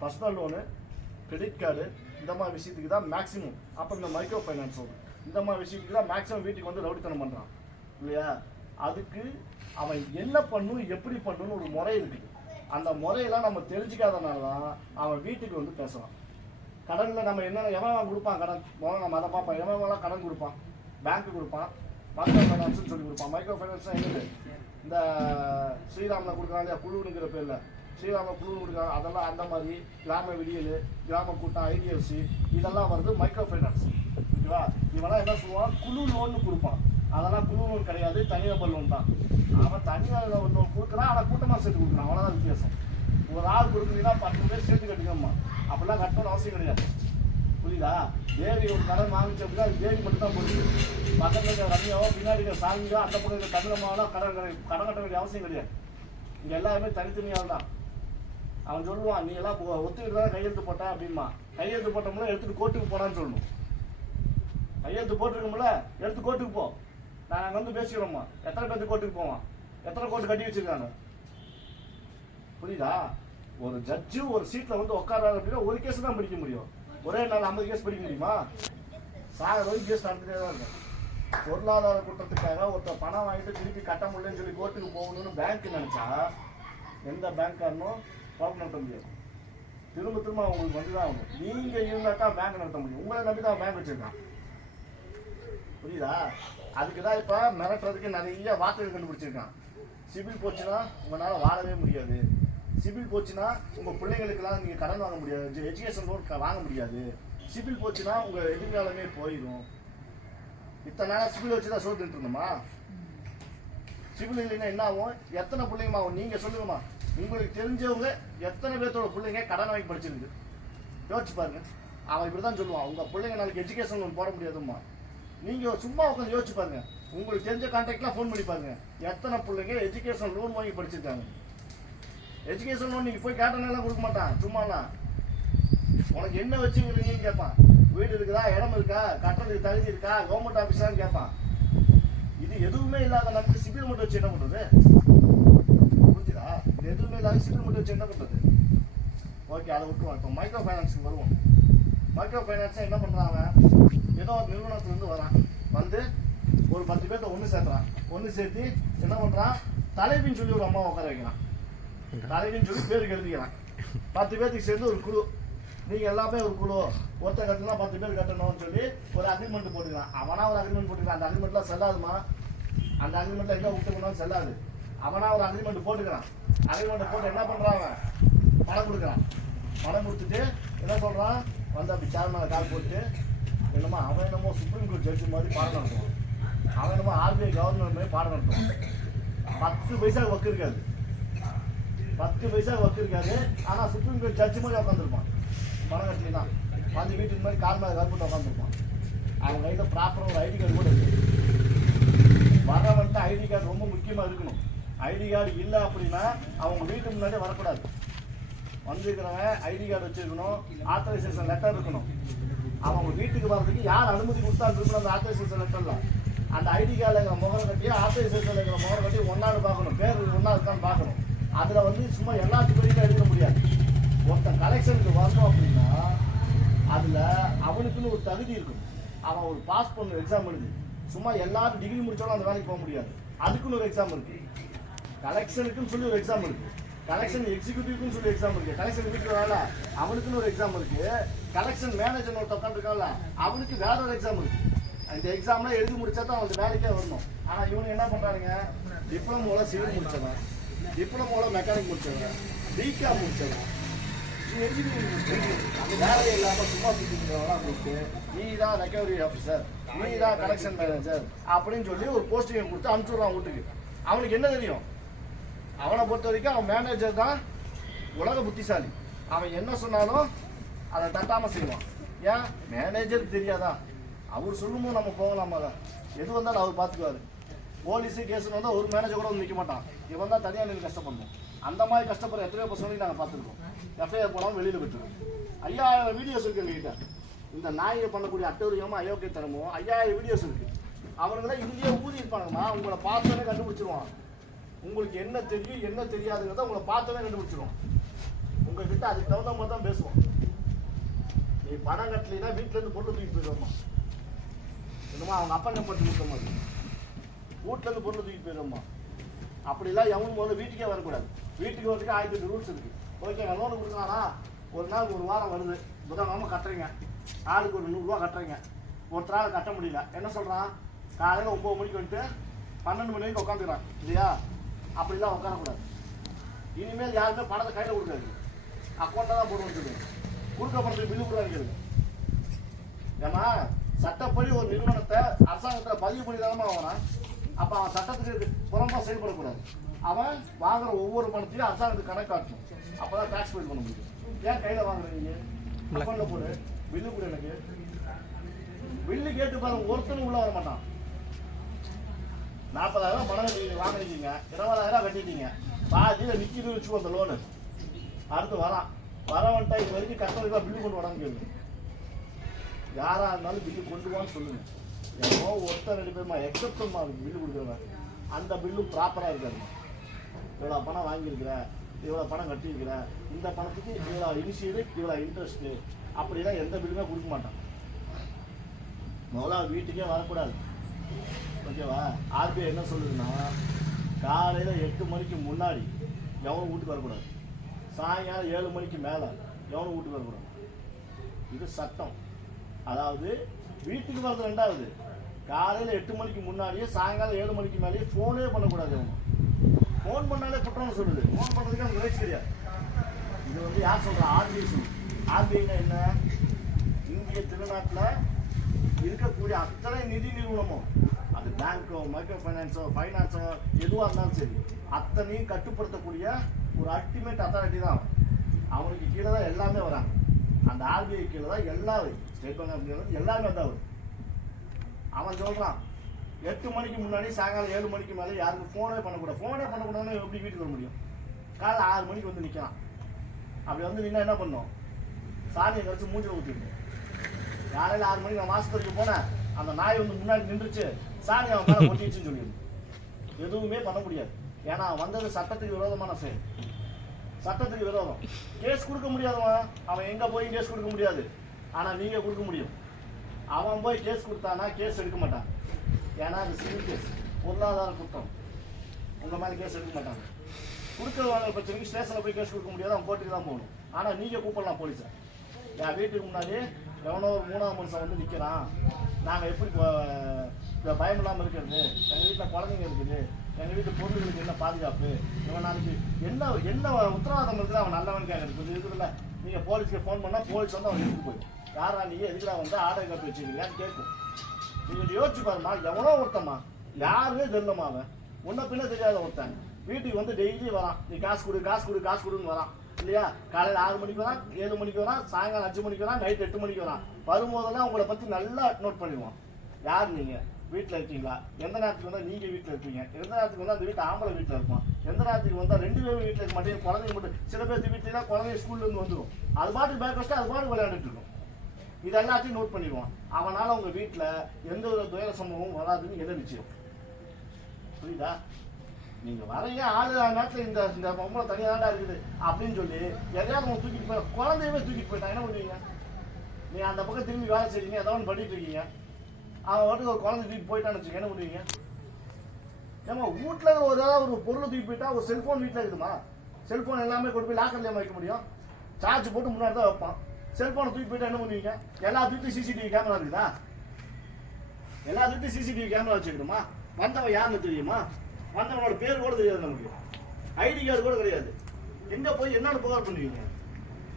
Personal loan credit card இந்த மாதிரி விஷயத்துக்கு தான் மேக்ஸிமம் அப்புறம் இந்த மைக்ரோ ஃபைனான்ஸ் லோன் இந்த மாதிரி விஷயத்துக்கு தான் மேக்ஸிமம் வீட்டுக்கு வந்து ரவுடித்தனம் பண்ணுறான் இல்லையா? அதுக்கு அவன் என்ன பண்ணும் எப்படி பண்ணணும்னு ஒரு முறை இருக்குது அந்த முறையெல்லாம் நம்ம தெரிஞ்சுக்காதனால தான் அவன் வீட்டுக்கு வந்து பேசலாம் கடனில் நம்ம என்ன எவன் கொடுப்பான் கடன்? முதல்ல நம்ம அதை பார்ப்போம். எவன் கடன் கொடுப்பான்? பேங்க்கு கொடுப்பான். மைக்ரோ ஃபைனான்ஸ்னு சொல்லி கொடுப்பான். மைக்ரோ ஃபைனான்ஸ் என்னது? இந்த ஸ்ரீராமில் கொடுக்குறாங்க இல்லையா? குழுவுங்கிற பேரில். ஸ்ரீராமில் குழு கொடுக்குறாங்க அதெல்லாம் அந்த மாதிரி கிராம விடியல் கிராம கூட்டம் ஐடிஎஃப்சி இதெல்லாம் வந்து மைக்ரோ ஃபைனான்ஸ் ஓகேவா? இவெல்லாம் என்ன சொல்லுவான்? குழு லோன் கொடுப்பான். அதெல்லாம் குழு லோன் கிடையாது தனிநபர் லோன் தான். அவன் தனியார் லோன் கொடுக்குறான் ஆனால் கூட்டமாக சேர்த்து கொடுக்குறான். அவ்வளோதான் வித்தியாசம். ஒரு ஆள் கொடுக்குறீங்கன்னா பத்து பேர் சேர்த்து கட்டுங்கம்மா அப்படிலாம் கட்டணும்னு அவசியம் கிடையாது. புரியுதா? தேவி ஒரு கடன் வாங்கிச்சு அப்படின்னா அது தேவி மட்டும் தான் போகுது. பக்கத்தில் இருக்கிற ரம்யாவோ பின்னாடி இருக்கிற சாமியோ அந்த பக்கம் இருக்கிற தமிழமாவோ கடன் கடை- கடன் கட்ட வேண்டிய அவசியம் கிடையாது. இங்கே எல்லாருமே தனித்தனியாக தான் அவன் சொல்லுவான் நீ எல்லாம் ஒத்துக்கிட்டு தான் கையெழுத்து போட்ட? அப்படிமா கையெழுத்து போட்டோம்ல எடுத்துட்டு கோர்ட்டுக்கு போடான்னு சொல்லணும். கையெழுத்து போட்டிருக்கோம்ல எடுத்து கோர்ட்டுக்கு போ. நான் அங்கே வந்து பேசிக்கிறோம்மா. எத்தனை பேர்த்து கோர்ட்டுக்கு போவான்? எத்தனை கோர்ட்டு கட்டி வச்சிருக்காங்க புரியுதா? ஒரு ஜட்ஜு ஒரு சீட்டில் வந்து உட்காராரு அப்படின்னா ஒரு கேஸ் தான் படிக்க முடியும். ஒரே நாள் ஐம்பது கேஸ் படிக்க முடியுமா? சாகர் வரைக்கும் கேஸ் நடந்துட்டே தான் இருக்கும். பொருளாதார குற்றத்துக்காக ஒருத்தர் பணம் வாங்கிட்டு திருப்பி கட்ட முடியலன்னு சொல்லி கோர்ட்டுக்கு போகணும்னு பேங்க் நினச்சா எந்த பேங்க்காரனும் குழப்பம் நடத்த முடியாது. திரும்ப திரும்ப அவங்களுக்கு வந்து தான் ஆகணும். நீங்க இருந்தாக்கா பேங்க் நடத்த முடியும். உங்களை நம்பி தான் பேங்க் வச்சிருக்கான். புரியுதா? அதுக்கு தான் இப்போ மிரட்டுறதுக்கு நிறைய வார்த்தைகள் கண்டுபிடிச்சிருக்கான். சிபில் போச்சுன்னா உங்களால் வாழவே முடியாது. சிபில் போச்சுன்னா உங்கள் பிள்ளைங்களுக்கெல்லாம் நீங்கள் கடன் வாங்க முடியாது. எஜுகேஷன் லோன் வாங்க முடியாது. சிபில் போச்சுன்னா உங்கள் எதிர்காலமே போயிடும். இத்தனை நேரம் சிபில் வச்சு தான் சோறு இருந்தோமா? சிபில் இல்லைன்னா என்ன ஆகும்? எத்தனை பிள்ளைங்கம்மா ஆகும்? நீங்கள் சொல்லுங்கம்மா. உங்களுக்கு தெரிஞ்சவங்க எத்தனை பேர்த்தோட பிள்ளைங்க கடன் வாங்கி படிச்சிருக்கு? யோசிச்சு பாருங்க. அவன் இப்படி தான் சொல்லுவான் உங்கள் பிள்ளைங்க நாளைக்கு எஜுகேஷன் லோன் போட முடியாதும்மா. நீங்கள் சும்மா உட்காந்து யோசிச்சு பாருங்க. உங்களுக்கு தெரிஞ்ச கான்டாக்ட்லாம் ஃபோன் பண்ணி பாருங்க. எத்தனை பிள்ளைங்க எஜுகேஷன் லோன் வாங்கி படிச்சிருக்காங்க? எஜுகேஷன் லோன் நீங்கள் போய் கேட்டனால கொடுக்க மாட்டான். சும்மாலாம். உனக்கு என்ன வச்சுக்கிறீங்கன்னு கேட்பான். வீடு இருக்குதா? இடம் இருக்கா? கட்டுறதுக்கு தகுதி இருக்கா? கவர்மெண்ட் ஆஃபீஸான்னு கேட்பான். இது எதுவுமே இல்லாத நமக்கு சிபில் மட்டும் வச்சு என்ன பண்ணுறது எதுவுமே இல்லாத சிபில் மட்டும் வச்சு என்ன பண்ணுறது ஓகே அதை விட்டுருவோம் இப்போ மைக்ரோ ஃபைனான்ஸுக்கு வருவோம். மைக்ரோ ஃபைனான்ஸாக என்ன பண்ணுறாங்க ஏதோ ஒரு நிறுவனத்துலேருந்து வரான். வந்து ஒரு பத்து பேர்த்த ஒன்று சேர்த்துறான். ஒன்று சேர்த்து என்ன பண்ணுறான் தலைவின்னு சொல்லி ஒரு அம்மா உட்கார வைக்கிறான். தலைவின்னு சொல்லி பேருக்கு எழுதிக்கிறான். பத்து பேர்த்துக்கு சேர்ந்து ஒரு குழு. நீங்கள் எல்லாமே ஒரு குழு. ஒருத்தர் கட்டினா பத்து பேர் கட்டணும்னு சொல்லி ஒரு அக்ரிமெண்ட் போட்டுக்கலாம் அவனா ஒரு அக்ரிமெண்ட் போட்டுக்கலாம் அந்த அக்ரிமெண்ட்லாம் செல்லாதுமா? அந்த அக்ரிமெண்ட்ல எங்கே விட்டு செல்லாது. அவனா ஒரு அக்ரிமெண்ட் போட்டுக்கிறான். அக்ரிமெண்ட் போட்டு என்ன பண்ணுறான் பணம் கொடுக்குறான். பணம் கொடுத்துட்டு என்ன சொல்கிறான் வந்து அப்படி சேர்மேல கால் போட்டு என்னமோ அவன் என்னமோ சுப்ரீம் கோர்ட் ஜட்ஜு மாதிரி பாடம் நடத்துவான். அவன் என்னமோ ஆர்பிஐ கவர்னர் மாதிரி பாடம் நடத்துவான். பத்து பைசா ஒர்க் இருக்காது. பத்து பைசா ஒர்க் இருக்காது. ஆனால் சுப்ரீம் கோர்ட் ஜட்ஜு மாதிரி உட்காந்துருப்பான் பணம் கட்டினா வந்து வீட்டுக்கு மாதிரி கால் மேலே கால் போட்டு உட்காந்துருப்பான் அவன் கையில் ப்ராப்பராக ஒரு ஐடி கார்டு கூட இருக்கு வரவன்ட்டு ஐடி கார்டு ரொம்ப முக்கியமாக இருக்கணும். ஐடி கார்டு இல்லை அப்படின்னா அவங்க வீட்டு முன்னாடி வரக்கூடாது. வந்திருக்கிறவன் ஐடி கார்டு வச்சிருக்கணும் ஆத்தரைசேஷன் லெட்டர் இருக்கணும். அவங்க வீட்டுக்கு வர்றதுக்கு யார் அனுமதி கொடுத்தா இருக்கணும் அந்த ஆத்தரைசேஷன் லெட்டரில் அந்த ஐடி கார்டில் இருக்கிற முகம் கட்டி ஆத்தரைசேஷன் இருக்கிற முகம் கட்டி ஒன்னாடு பார்க்கணும். பேர் ஒன்றா இருக்கான்னு பார்க்கணும். அதில் வந்து சும்மா எல்லாத்து பேரையும் எடுக்க முடியாது. ஒருத்தன் கலெக்ஷனுக்கு வரணும் அப்படின்னா அதில் அவனுக்குன்னு ஒரு தகுதி இருக்கும். அவன் ஒரு பாஸ் பண்ண எக்ஸாம் எழுது. சும்மா எல்லாரும் டிகிரி முடித்தாலும் அந்த வேலைக்கு போக முடியாது. அதுக்குன்னு ஒரு எக்ஸாம் இருக்குது கலெக்ஷனுக்குன்னு சொல்லி ஒரு எக்ஸாம் இருக்கு. கலெக்ஷன் எக்ஸிக்யூட்டிவ்னு சொல்லி எக்ஸாம் இருக்கு. கலெக்ஷன் வீட்டில் வேலை அவனுக்குன்னு ஒரு எக்ஸாம் இருக்கு. கலெக்ஷன் மேனேஜர் ஒருத்த உட்காந்துருக்கான்ல அவனுக்கு வேற ஒரு எக்ஸாம் இருக்கு. இந்த எக்ஸாம்லாம் எழுதி முடிச்சா தான் அவனுக்கு வேலைக்கே வரணும். ஆனால் இவனு என்ன பண்றானுங்க? டிப்ளமோல சிவில் முடிச்சவன். டிப்ளமோல மெக்கானிக் முடிச்சவன். பிகாம் முடிச்சவன். வேலை இல்லாமல் சும்மா சுத்திக்கிறவங்களாம் நீ தான் ரெக்கவரி ஆஃபீஸர் நீ தான் கலெக்ஷன் மேனேஜர் அப்படின்னு சொல்லி ஒரு போஸ்டிங் கொடுத்து அனுப்பிச்சுடுறான் வீட்டுக்கு. அவனுக்கு என்ன தெரியும்? அவனை பொறுத்த வரைக்கும் அவன் மேனேஜர் தான் உலக புத்திசாலி. அவன் என்ன சொன்னாலும் அதை தட்டாமல் செய்வான். ஏன்? மேனேஜருக்கு தெரியாதா? அவர் சொல்லும்போது நம்ம போகலாமா தான் எது வந்தாலும் அவர் பார்த்துக்குவாரு போலீஸு கேஸ்னு வந்தால் ஒரு மேனேஜர் கூட வந்து நிற்க மாட்டான். இவன் தான் தனியாக நின்று கஷ்டப்படணும். அந்த மாதிரி கஷ்டப்படுற எத்தனையோ பசங்களையும் நாங்கள் பார்த்துருக்கோம் எஃப்ஐஆர் போடாமல் வெளியில் விட்டுருக்கோம் ஐயாயிரம் வீடியோஸ் இருக்கு எங்ககிட்ட. இந்த நாயை பண்ணக்கூடிய அட்டூழியமும் அயோக்கியத்தனமும் ஐயாயிரம் வீடியோஸ் இருக்கு. அவனுங்களாம் இங்கேயே ஊதி இருப்பாங்கம்மா உங்களை பார்த்தோன்னே கண்டுபிடிச்சிருவான். உங்களுக்கு என்ன தெரியும் என்ன தெரியாதுங்கிறத உங்களை பார்த்தோன்னே கண்டுபிடிச்சிருவான் உங்ககிட்ட அதுக்கு தகுந்த மாதிரி தான் பேசுவோம். நீ பணம் கட்டலைன்னா வீட்டிலேருந்து பொருள் தூக்கி போயிடுவோமா என்னமோ அவங்க அப்பா நம்பர் கொடுத்த மாதிரி வீட்டிலேருந்து பொருள் தூக்கி போயிடுவோம்மா அப்படிலாம் எவனும் முதல்ல வீட்டுக்கே வரக்கூடாது. வீட்டுக்கு வரதுக்கு ஆயிரத்தி எட்டு ரூல்ஸ் இருக்கு. ஓகே லோனு கொடுத்தானா ஒரு நாள் ஒரு வாரம் வருது. புதன்கிழமை கட்டுறீங்க. ஆளுக்கு ஒரு நூறுரூவா கட்டுறீங்க. ஒருத்தரால் கட்ட முடியல. என்ன சொல்கிறான் காலையில் ஒம்பது மணிக்கு வந்துட்டு பன்னெண்டு மணி வரைக்கும் உட்காந்துக்கிறான். இல்லையா? அப்படிலாம் உட்காரக்கூடாது. இனிமேல் யாருமே பணத்தை கையில் கொடுக்காது அக்கௌண்ட்டில் தான் போட்டு வச்சுருக்கோம் கொடுக்க பணத்துக்கு பில்லு கூட வைக்கிறது ஏன்னா சட்டப்படி ஒரு நிறுவனத்தை அரசாங்கத்தில் பதிவு பண்ணி தானே வாங்கினான் அப்போ அவன் சட்டத்துக்கு புறம்பாக செயல்படக்கூடாது. அவன் வாங்குற ஒவ்வொரு பணத்தையும் அரசாங்கத்துக்கு கணக்கு காட்டணும். அப்போ தான் டேக்ஸ் பே பண்ண முடியும். ஏன் கையில் வாங்குறீங்க? அக்கௌண்ட்டில் போடு. பில்லு கூட எனக்கு. பில்லு கேட்டு பாருங்க ஒருத்தனும் உள்ளே வர மாட்டான் நாற்பதாயிரம் பணம் கட்டி வாங்கிருக்கீங்க இருபதாயிரம் கட்டிட்டீங்க. பாதியில் நிற்கிது வச்சுக்கோ அந்த லோனு அடுத்து வரான். வரவன்ட்டா இது வரைக்கும் கஸ்டமருக்கு பில்லு கொண்டு வரான்னு கேளுங்க. யாரா இருந்தாலும் பில்லு கொண்டு வான்னு சொல்லுங்க. எவ்வளோ ஒருத்தர் ரெண்டு பேருமா எக்ஸப்ஷன்மா இருக்கு பில்லு கொடுக்குறவங்க அந்த பில்லும் ப்ராப்பராக இருக்காது இவ்வளோ பணம் வாங்கியிருக்கிறேன் இவ்வளோ பணம் கட்டியிருக்கிறேன் இந்த பணத்துக்கு இவ்வளோ இனிஷியலு இவ்வளோ இன்ட்ரெஸ்ட்டு அப்படிலாம் எந்த பில்லுமே கொடுக்க மாட்டான். முதல்ல வீட்டுக்கே வரக்கூடாது. ஓகேவா? ஆர்பிஐ என்ன சொல்லுதுன்னா காலையில் எட்டு மணிக்கு முன்னாடி எவனும் வீட்டுக்கு வரக்கூடாது. சாயங்காலம் ஏழு மணிக்கு மேலே எவனும் வீட்டுக்கு வரக்கூடாது. இது சட்டம். அதாவது வீட்டுக்கு வர்றது ரெண்டாவது. காலையில் எட்டு மணிக்கு முன்னாடியே சாயங்காலம் ஏழு மணிக்கு மேலேயே ஃபோனே பண்ணக்கூடாது அவங்க ஃபோன் பண்ணாலே குற்றம்னு சொல்லுது. ஃபோன் பண்ணுறதுக்கு அவங்க முயற்சி கிடையாது இது வந்து யார் சொல்கிறா ஆர்பிஐ சொல்லு ஆர்பிஐனா என்ன? இந்திய திருநாட்டில் இருக்கக்கூடிய அத்தனை நிதி நிறுவனமும் அது பேங்க்கோ மைக்ரோ ஃபைனான்ஸோ ஃபைனான்ஸோ எதுவாக இருந்தாலும் சரி அத்தனையும் கட்டுப்படுத்தக்கூடிய ஒரு அல்டிமேட் அத்தாரிட்டி தான் அவனுக்கு கீழே தான் எல்லாமே வராங்க. அந்த ஆர்பிஐ கீழே தான் எல்லாரும் ஸ்டேட் பேங்க் ஆஃப் இந்தியா எல்லாமே தான் வரும் அவன் சொல்கிறான் எட்டு மணிக்கு முன்னாடி சாயங்காலம் ஏழு மணிக்கு மேலே யாருக்கும் ஃபோனே பண்ணக்கூடாது. ஃபோனே பண்ணக்கூடாதுன்னு எப்படி வீட்டுக்கு வர முடியும்? காலைல ஆறு மணிக்கு வந்து நிற்கிறான் அப்படி வந்து நின்னா என்ன பண்ணோம்? சாணியை கழிச்சு மூஞ்சில் ஊற்றிட்டு காலையில் ஆறு மணிக்கு நான் மாசத்துக்கு போனேன். அந்த நாய் வந்து முன்னாடி நின்றுச்சு. சாணி அவன் மேலே ஒட்டிடுச்சுன்னு சொல்லிடுது. எதுவுமே பண்ண முடியாது. ஏன்னா வந்தது சட்டத்துக்கு விரோதமான செயல். சட்டத்துக்கு விரோதம். கேஸ் கொடுக்க முடியாதவன் அவன் எங்கே போய் கேஸ் கொடுக்க முடியாது? ஆனால் நீங்கள் கொடுக்க முடியும். அவன் போய் கேஸ் கொடுத்தானா கேஸ் எடுக்க மாட்டான். ஏன்னா அது சிவில் கேஸ். பொருளாதார குற்றம். உங்கள் மேலே கேஸ் எடுக்க மாட்டாங்க. கொடுக்குற வாங்க பிரச்சனைக்கு ஸ்டேஷனில் போய் கேஸ் கொடுக்க முடியாது அவன் கோர்ட்டுக்கு தான் போகணும். ஆனால் நீங்கள் கூப்பிடலாம் போலீஸை. என் வீட்டுக்கு முன்னாடி எவனோ ஒரு மூணாவது மனுஷன் வந்து நிற்கிறான் நாங்கள் எப்படி பயம் இல்லாமல் இருக்கிறது. எங்கள் வீட்டில் குழந்தைங்க இருக்குது. எங்கள் வீட்டு பொருள்களுக்கு என்ன பாதுகாப்பு? இவன் நாளைக்கு என்ன என்ன உத்தரவாதம் இருக்குது அவன் நல்லவன் கேட்குறது கொஞ்சம் இருக்குதுல்ல. நீங்கள் போலீஸ்க்கு ஃபோன் பண்ணால் போலீஸ் வந்து அவன் எடுத்து போயிடும். யாரா நீ? எதுக்குடா வந்து ஆர்டர் காப்பி வச்சுக்கிறீங்கன்னு கேட்கும். நீங்கள் யோசிச்சு பாருமா எவனோ ஒருத்தம்மா யாருமே தெரியலமா அவன். உன்ன பின்ன தெரியாத ஒருத்தன். வீட்டுக்கு வந்து டெய்லி வரான். நீ காசு கொடு காசு கொடு காசு கொடுன்னு வரான். இல்லையா? காலையில் ஆறு மணிக்கு வரான் ஏழு மணிக்கு வரான் சாயங்காலம் அஞ்சு மணிக்கு வரான் நைட் எட்டு மணிக்கு வரான். வரும்போதெல்லாம் உங்களை பற்றி நல்லா நோட் பண்ணிடுவான். யார் நீங்கள் வீட்டில் இருக்கீங்களா? எந்த நேரத்துக்கு வந்தால் நீங்கள் வீட்டில் இருப்பீங்க? எந்த நேரத்துக்கு வந்தால் அந்த வீட்டு ஆம்பளை வீட்டில் இருக்கும் எந்த நேரத்துக்கு வந்தால் ரெண்டு பேரும் வீட்டில் இருக்க மாட்டேங்க குழந்தைங்க மட்டும். சில பேர் வீட்டிலாம் குழந்தைங்க ஸ்கூல்லேருந்து வந்துடும் அது பாட்டுக்கு பேக் வச்சுட்டு அது பாட்டுக்கு விளையாண்டுட்டு இருக்கும். இது எல்லாத்தையும் நோட் பண்ணிடுவான். அவனால் உங்கள் வீட்டில் எந்த ஒரு துயர சம்பவமும் வராதுன்னு எதை நிச்சயம்? புரியுதா? நீங்கள் வரீங்க ஆளு நேரத்தில் இந்த இந்த பொம்பளை தனியாக தாண்டா இருக்குது அப்படின்னு சொல்லி எதையாவது உங்க தூக்கிட்டு போய் குழந்தையவே தூக்கிட்டு போயிட்டான். என்ன பண்ணுவீங்க? நீங்கள் அந்த பக்கம் திரும்பி வேலை செய்றீங்க ஏதாவது ஒன்று பண்ணிட்டு இருக்கீங்க. அவன் வாட்டுக்கு ஒரு குழந்தை தூக்கி போயிட்டான்னு வச்சுக்க என்ன பண்ணுவீங்க? ஏமா வீட்ல ஒரு ஏதாவது ஒரு பொருளை தூக்கி போயிட்டா ஒரு செல்ஃபோன் வீட்டில் இருக்குமா? செல்ஃபோன் எல்லாமே கொண்டு போய் லாக்கர்லேயே வைக்க முடியும்? சார்ஜ் போட்டு முன்னாடி தான் வைப்பான். செல்ஃபோனை தூக்கி போயிட்டா என்ன பண்ணுவீங்க? எல்லா தூக்கியும் சிசிடிவி கேமரா இருக்குதா? எல்லா வீட்லையும் சிசிடிவி கேமரா வச்சுக்கணுமா? வந்தவன் யாருன்னு தெரியுமா? வந்தவனோட பேர் கூட தெரியாது நமக்கு. ஐடி கார்டு கூட கிடையாது. எங்கே போய் என்னென்ன புகார் பண்ணுவீங்க?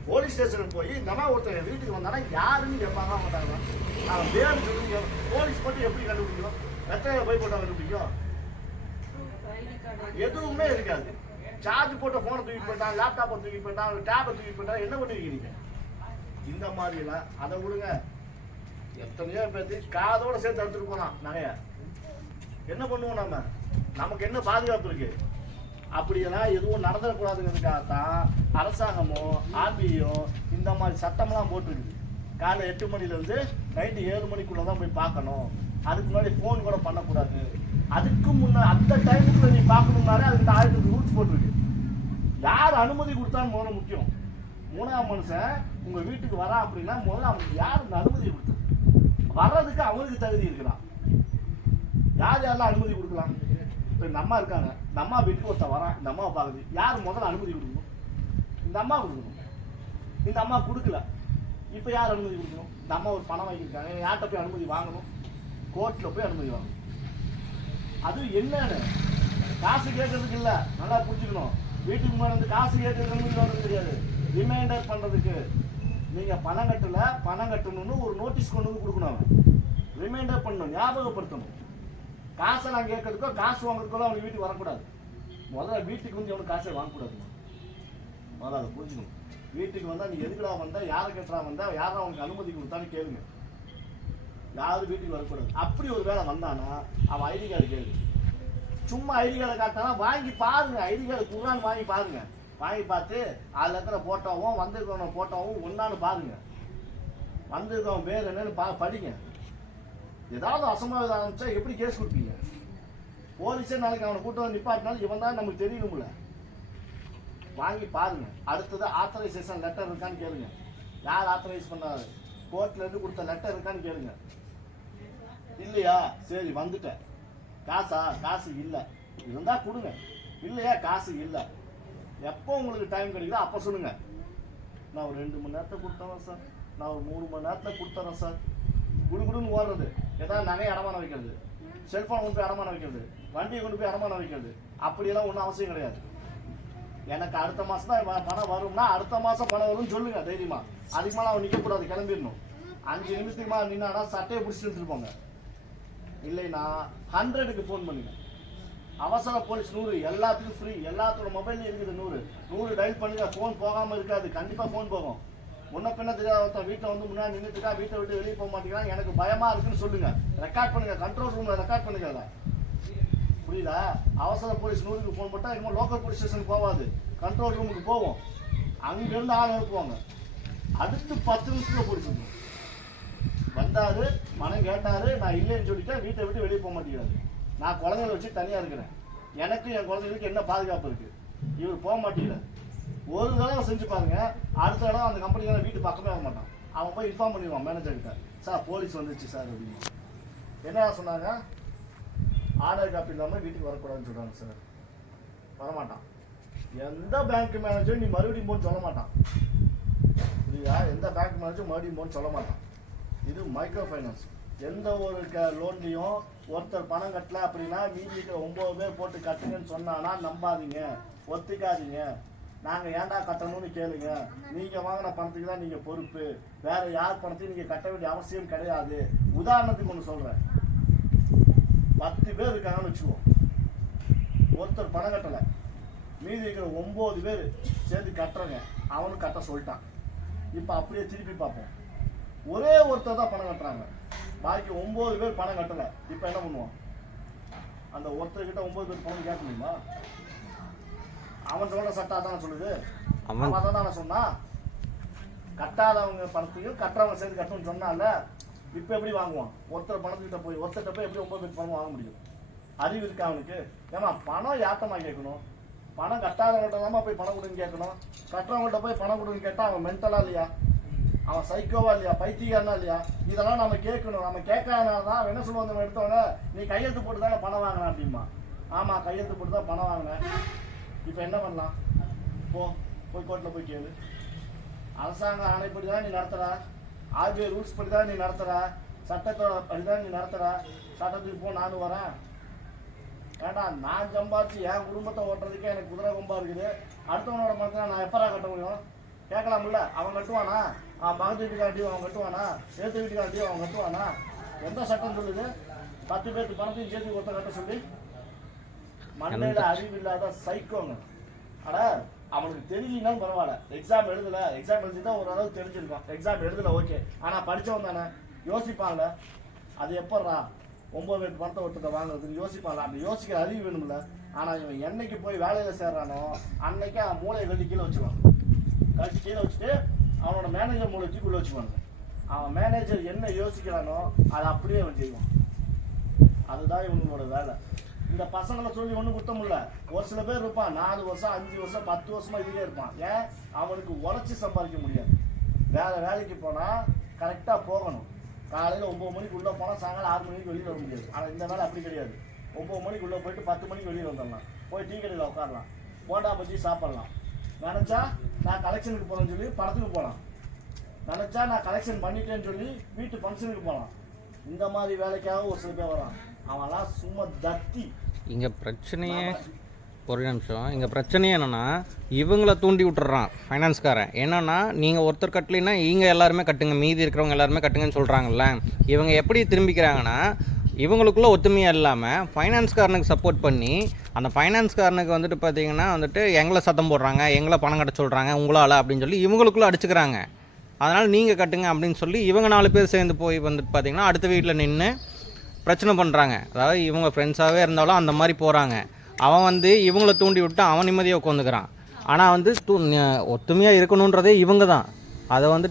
போலீஸ் ஸ்டேஷனுக்கு போய் இந்த மாதிரி ஒருத்தன் வீட்டுக்கு வந்தானா யாருன்னு கேட்பாங்க மாட்டாங்க அவன் பேர் சொல்லுங்க போலீஸ் மட்டும் எப்படி கண்டுபிடிக்கும்? எத்தனை போய் போட்டால் கண்டுபிடிக்கும்? எதுவுமே இருக்காது. சார்ஜ் போட்ட ஃபோனை தூக்கி போயிட்டான் லேப்டாப்பை தூக்கி போயிட்டான் டேப்பை தூக்கி போயிட்டான். என்ன பண்ணுவீங்க இந்த மாதிரிலாம் அதை விடுங்க. எத்தனையோ பேர்த்து காதோட சேர்த்து எடுத்துட்டு போனான் நகைய. என்ன பண்ணுவோம் நம்ம? நமக்கு என்ன பாதுகாப்பு இருக்குது அப்படியெல்லாம் எதுவும் நடந்துடக்கூடாதுங்கிறதுக்காக தான் அரசாங்கமோ ஆர்பிஐயோ இந்த மாதிரி சட்டம்லாம் போட்டிருக்குது. காலை எட்டு மணிலேருந்து நைட்டு ஏழு மணிக்குள்ள தான் போய் பார்க்கணும். அதுக்கு முன்னாடி ஃபோன் கூட பண்ணக்கூடாது. அதுக்கு முன்னாடி அந்த டைமுக்குள்ள நீ பார்க்கணும்னாலே அதுக்கு ஆயிரத்தி ரூல்ஸ் போட்டிருக்கு. யார் அனுமதி கொடுத்தான்னு முதல்ல முக்கியம். மூணாம் மனுஷன் உங்கள் வீட்டுக்கு வரான் அப்படின்னா முதல்ல அவனுக்கு யார் இந்த அனுமதி கொடுத்தது? வர்றதுக்கு அவனுக்கு தகுதி இருக்கிறான் யார் யாரெல்லாம் அனுமதி கொடுக்கலாம்? இப்போ இந்த அம்மா இருக்காங்க. இந்த அம்மா வீட்டுக்கு ஒருத்தன் வரான். இந்த அம்மாவை பார்க்குது யார் முதல்ல அனுமதி கொடுக்கணும்? இந்த அம்மா கொடுக்கணும். இந்த அம்மா கொடுக்கல. இப்போ யார் அனுமதி கொடுக்கணும்? இந்த அம்மா ஒரு பணம் வாங்கியிருக்காங்க. யார்கிட்ட போய் அனுமதி வாங்கணும்? கோர்ட்டில் போய் அனுமதி வாங்கணும். அது என்னன்னு? காசு கேட்கறதுக்கு இல்லை. நல்லா புரிஞ்சுக்கணும். வீட்டுக்கு முன்னாடி வந்து காசு கேட்கறதுக்கு அனுமதி தெரியாது. ரிமைண்டர் பண்ணுறதுக்கு நீங்கள் பணம் கட்டல பணம் கட்டணும்னு ஒரு நோட்டீஸ் கொண்டு வந்து கொடுக்கணும் அவன். ரிமைண்டர் பண்ணணும். ஞாபகப்படுத்தணும். காசை நான் கேட்கறதுக்கோ காசு வாங்குறதுக்கோ அவனுக்கு வீட்டுக்கு வரக்கூடாது. முதல்ல வீட்டுக்கு வந்து எவனுக்கு காசை வாங்கக்கூடாதுமா. முதல்ல அதை புரிஞ்சுக்கணும். வீட்டுக்கு வந்தால் நீ எதுக்குடா வந்தால் யாரை கேட்டா வந்தால் யாரும் அவனுக்கு அனுமதி கொடுத்தான்னு கேளுங்க. யாரும் வீட்டுக்கு வரக்கூடாது. அப்படி ஒரு வேலை வந்தானா அவன் ஐடி கார்டு கேளு. சும்மா ஐடி கார்டை காட்டானா வாங்கி பாருங்க. ஐடி கார்டு குரான் வாங்கி பாருங்க. வாங்கி பார்த்து அதில் இருக்கிற போட்டோவும் வந்திருக்கிறவன போட்டோவும் ஒன்றான்னு பாருங்க. வந்திருக்கவன் பேர் என்னன்னு பா படிங்க. ஏதாவது அசம்பாவிதம் ஆரம்பிச்சா எப்படி கேஸ் கொடுப்பீங்க? போலீஸே நாளைக்கு அவனை கூட்டம் வந்து நிப்பாட்டினாலும் இவன் தான் நமக்கு தெரியணும்ல. வாங்கி பாருங்க. அடுத்தது ஆத்தரைசேஷன் லெட்டர் இருக்கான்னு கேளுங்க. யார் ஆத்தரைஸ் பண்ணாரு? கோர்ட்லேருந்து கொடுத்த லெட்டர் இருக்கான்னு கேளுங்க. இல்லையா? சரி வந்துட்டேன். காசா? காசு இல்லை. இருந்தால் கொடுங்க. இல்லையா? காசு இல்லை. எப்போ உங்களுக்கு டைம் கிடைக்குதோ அப்போ சொல்லுங்க. நான் ஒரு ரெண்டு மணி நேரத்தை கொடுத்துறேன் சார். நான் ஒரு மூணு மணி நேரத்தில் கொடுத்துறேன் சார். குடுகுடுன்னு ஓடுறது. ஏதாவது நகையை அடமானம் வைக்கிறது. செல்ஃபோன் கொண்டு போய் அடமானம் வைக்கிறது. வண்டியை கொண்டு போய் அடமானம் வைக்கிறது. அப்படியெல்லாம் ஒன்றும் அவசியம் கிடையாது. எனக்கு அடுத்த மாதம் தான் பணம் வரும்னா அடுத்த மாதம் பணம் வரும்னு சொல்லுங்க தைரியமா. அதுக்கு மேலே அவன் நிற்கக்கூடாது கிளம்பிடணும். அஞ்சு நிமிஷத்துக்கு மேலே நின்னாடா சட்டையை பிடிச்சிட்டு எடுத்துட்டு போங்க. இல்லைன்னா ஹண்ட்ரடுக்கு ஃபோன் பண்ணுங்க. அவசர போலீஸ் நூறு எல்லாத்துக்கும் ஃப்ரீ எல்லாத்தோட மொபைல்லையும் இருக்குது நூறு. நூறு டைல் பண்ணுங்க ஃபோன் போகாமல் இருக்காது. கண்டிப்பாக ஃபோன் போகும். முன்ன பின்ன தெரியாத ஒருத்தன் வீட்டில் வந்து முன்னாடி நின்றுட்டுக்கா வீட்டை விட்டு வெளியே போக மாட்டேங்கிறான். எனக்கு பயமா இருக்குன்னு சொல்லுங்க. ரெக்கார்ட் பண்ணுங்க. கண்ட்ரோல் ரூம்ல ரெக்கார்ட் பண்ணுங்க அதை. புரியுதா அவசர போலீஸ் நூறுக்கு ஃபோன் போட்டால் இன்னும் லோக்கல் போலீஸ் ஸ்டேஷன் போகாது கண்ட்ரோல் ரூமுக்கு போவோம். அங்கிருந்து ஆள் அனுப்புவாங்க. அடுத்து பத்து நிமிஷத்துல போலீஸ் வந்தாரு மனம் கேட்டாரு நான் இல்லைன்னு சொல்லிட்டேன் வீட்டை விட்டு வெளியே போக மாட்டேங்கிறாரு. நான் குழந்தைங்களை வச்சு தனியா இருக்கிறேன். எனக்கு என் குழந்தைகளுக்கு என்ன பாதுகாப்பு இருக்கு? இவர் போக மாட்டேங்கிறார். ஒரு தடவை செஞ்சு பாருங்க. அடுத்த தடவை அந்த கம்பெனிக்கான வீட்டு பக்கமே வர மாட்டான். அவன் போய் இன்ஃபார்ம் பண்ணிடுவான் மேனேஜர்கிட்ட சார் போலீஸ் வந்துச்சு சார் அப்படின்னு. என்ன சொன்னாங்க? ஆதார் காப்பி இல்லாமல் வீட்டுக்கு வரக்கூடாதுன்னு சொல்கிறாங்க சார். வரமாட்டான். எந்த பேங்க் மேனேஜரும் நீ மறுபடியும் போன்னு சொல்ல மாட்டான். புரியுதா? எந்த பேங்க் மேனேஜரும் மறுபடியும் போன்னு சொல்ல மாட்டான். இது மைக்ரோ ஃபைனான்ஸ் எந்த ஒரு க லோன்லையும் ஒருத்தர் பணம் கட்டல அப்படின்னா மீதி இருக்கிற பேர் போட்டு கட்டுங்கன்னு சொன்னானா நம்பாதீங்க. ஒத்துக்காதீங்க. நாங்கள் ஏன்டா கட்டணும்னு கேளுங்க. நீங்கள் வாங்கின பணத்துக்கு தான் நீங்கள் பொறுப்பு. வேற யார் பணத்தையும் நீங்கள் கட்ட வேண்டிய அவசியம் கிடையாது. உதாரணத்துக்கு ஒன்று சொல்கிறேன் பத்து பேர் இருக்காங்கன்னு வச்சுக்குவோம் ஒருத்தர் பணம் கட்டலை. மீதி இருக்கிற ஒம்பது பேர் சேர்த்து கட்டுறங்க. அவனும் கட்ட சொல்லிட்டான். இப்போ அப்படியே திருப்பி பார்ப்போம். ஒரே ஒருத்தர் தான் பணம் கட்டுறாங்க. பாக்கி ஒம்பது பேர் பணம் கட்டலை. இப்போ என்ன பண்ணுவோம்? அந்த ஒருத்தர் ஒம்பது பேர் பணம் கேட்க முடியுமா? அவன் சொல்ற சட்டா தானே சொல்லுது? அவன் அவன் தானே சொன்னான் கட்டாதவங்க பணத்தையும் கட்டுறவங்க சேர்த்து கட்டணும்னு சொன்னால இப்போ எப்படி வாங்குவான்? ஒருத்தர் பணத்துக்கிட்ட போய் ஒருத்தர்கிட்ட போய் எப்படி ஒன்பது பேர் பணம் வாங்க முடியும்? அறிவு இருக்கா அவனுக்கு? ஏமா பணம் யாத்தமா கேட்கணும்? பணம் கட்டாதவங்கள்ட்ட தான் போய் பணம் கொடுன்னு கேட்கணும்? கட்டுறவங்கள்ட்ட போய் பணம் கொடுன்னு கேட்டா அவன் மென்டலா இல்லையா? அவன் சைக்கோவா இல்லையா? பைத்தியக்காரனா இல்லையா? இதெல்லாம் நம்ம கேட்கணும். நம்ம கேட்காதனால தான் என்ன சொல்லுவாங்க நம்ம எடுத்தவன நீ கையெழுத்து போட்டு தானே பணம் வாங்கினா அப்படிமா ஆமா கையெழுத்து போட்டு தான் பணம் வாங்கினேன் இப்போ என்ன பண்ணலாம்? போ போய் கோர்ட்டில் போய் கேளு. அரசாங்க ஆணைப்படி தான் நீ நடத்துகிறா ஆர்பிஐ ரூல்ஸ் படி தான் நீ நடத்துகிறா சட்டத்தோட படி தான் நீ நடத்துகிறா சட்டத்துக்கு போ நானும் வரேன். வேண்டாம் நான் சம்பாதிச்சு என் குடும்பத்தை ஓட்டுறதுக்கே எனக்கு குதிரை கொம்பாக இருக்குது. அடுத்தவனோட மனத்தை நான் எப்பரா கட்ட முடியும்? கேட்கலாம்ல அவன் கட்டுவானா? அவன் மகத்து வீட்டுக்காண்டி அவன் கட்டுவானா? சேர்த்து வீட்டுக்காண்டி அவன் கட்டுவானா? எந்த சட்டம் சொல்லுது? பத்து பேருக்கு பணத்தையும் சேர்த்து ஒருத்தர் கட்ட சொல்லி மண்ணையில அறிவு இல்லாத சைக்கோங்க அட அவனுக்கு தெரியலனாலும் பரவாயில்ல. எக்ஸாம் எழுதல. எக்ஸாம் எழுதிட்டா ஓரளவு தெரிஞ்சிருக்கும். எக்ஸாம் எழுதல ஓகே ஆனா படிச்சவன் தானே. யோசிப்பான்ல. அது எப்பட்றா? ஒன்பது பேர் பணத்தை ஒருத்தர் வாங்குறதுக்கு யோசிப்பான்ல. அப்படி யோசிக்கிற அறிவு வேணும்ல. ஆனா இவன் என்னைக்கு போய் வேலையில சேர்றானோ அன்னைக்கு அவன் மூளையை கட்டி கீழே வச்சுருவான். கட்டி கீழே வச்சுட்டு அவனோட மேனேஜர் மூளை தூக்கி உள்ள வச்சுக்குவாங்க. அவன் மேனேஜர் என்ன யோசிக்கிறானோ அதை அப்படியே அவன் செய்வான். அதுதான் இவங்களோட வேலை. இந்த பசங்களை சொல்லி ஒன்றும் குத்த முடியல. ஒரு சில பேர் இருப்பான் நாலு வருஷம் அஞ்சு வருஷம் பத்து வருஷமா இதுலேயே இருப்பான். ஏன்? அவனுக்கு உழைச்சி சம்பாதிக்க முடியாது. வேற வேலைக்கு போனால் கரெக்டாக போகணும். காலையில் ஒம்பது மணிக்கு உள்ளே போனால் சாயங்காலம் ஆறு மணிக்கு வெளியில் வர முடியாது. ஆனால் இந்த வேலை அப்படி கிடையாது. ஒம்பது மணிக்கு உள்ளே போயிட்டு பத்து மணிக்கு வெளியில் வந்துடலாம். போய் டீ கடையில் உட்காரலாம். போண்டா பஜ்ஜி சாப்பிட்லாம். நினச்சா நான் கலெக்ஷனுக்கு போகிறேன்னு சொல்லி படத்துக்கு போகலாம் நினச்சா நான் கலெக்ஷன் பண்ணிட்டேன்னு சொல்லி வீட்டு ஃபங்க்ஷனுக்கு போகலாம் இந்த மாதிரி வேலைக்காக ஒரு சில பேர் வரான் அவன்லாம் சும்மா தத்தி இங்கே பிரச்சனையே ஒரு நிமிஷம். இங்கே பிரச்சனையே என்னென்னா இவங்கள தூண்டி விட்டுறான் ஃபைனான்ஸ்காரன் என்னன்னா நீங்கள் ஒருத்தர் கட்டலைன்னா இவங்க எல்லாருமே கட்டுங்க. மீதி இருக்கிறவங்க எல்லாருமே கட்டுங்கன்னு சொல்கிறாங்கல்ல இவங்க எப்படி திரும்பிக்கிறாங்கன்னா இவங்களுக்குள்ள ஒத்துமையாக இல்லாமல் ஃபைனான்ஸ்காரனுக்கு சப்போர்ட் பண்ணி அந்த ஃபைனான்ஸ்காரனுக்கு வந்துட்டு பார்த்தீங்கன்னா வந்துட்டு எங்களை சத்தம் போடுறாங்க எங்களை பணம் கட்ட சொல்கிறாங்க உங்களால் அப்படின்னு சொல்லி இவங்களுக்குள்ளே அடிச்சுக்கிறாங்க. அதனால் நீங்கள் கட்டுங்க அப்படின்னு சொல்லி இவங்க நாலு பேர் சேர்ந்து போய் வந்துட்டு பார்த்தீங்கன்னா அடுத்த வீட்டில் நின்று பிரச்சனை பண்ணுறாங்க அதாவது இவங்க ஃப்ரெண்ட்ஸாகவே இருந்தாலும் அந்த மாதிரி போகிறாங்க அவன் வந்து இவங்கள தூண்டி விட்டு அவன் நிம்மதியாக உட்காந்துக்கிறான். ஆனால் வந்து தூ ஒத்துமையாக இருக்கணுன்றதே இவங்க தான் அதை வந்து